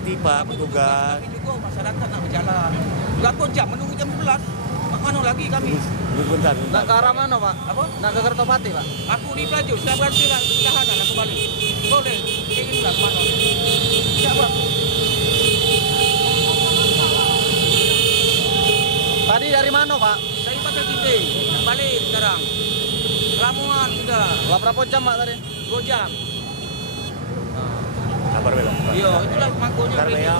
ngerti Pak, petugas. Kami juga masyarakat nak berjalan. 8 jam menunggu jam 11. Mana lagi kami? Bentar. Nak ke arah mana, Pak? Apa? Nak ke Kertopati, Pak? Aku di Pelaju, saya berhenti lah, tahanan aku balik. Boleh, kayak gini lah kemana? Siapa aku? Tadi dari mana, Pak? Dari Pasar Cinde, balik sekarang. Lamongan sudah, Lah berapa jam, Pak, tadi? 2 jam. Sabar belok. Iya, itulah makonya. Ntar ya,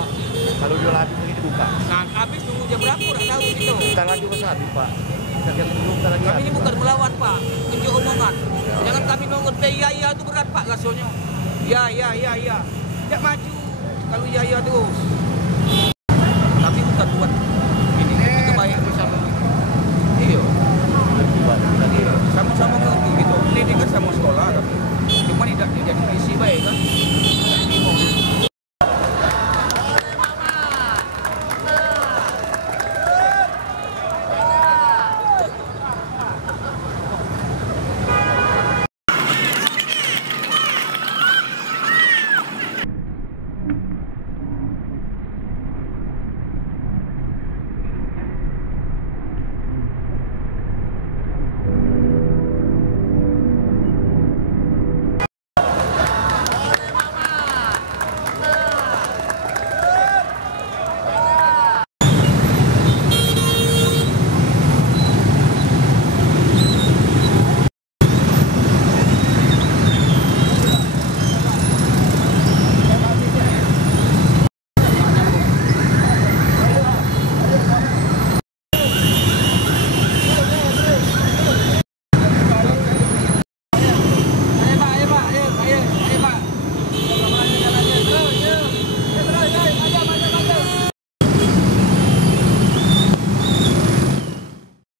kalau jual habis ini buka. Nah, habis tunggu jam berapa? Udah tahu gitu. Ntar lagi masih habis Pak. Kita lihat dulu, ntar lagi Kami habis, ini bukan Pak. melawan Pak, tunjuk omongan. Jangan kami nongol iya itu berat Pak rasanya. Ya. Tidak maju kalau iya terus.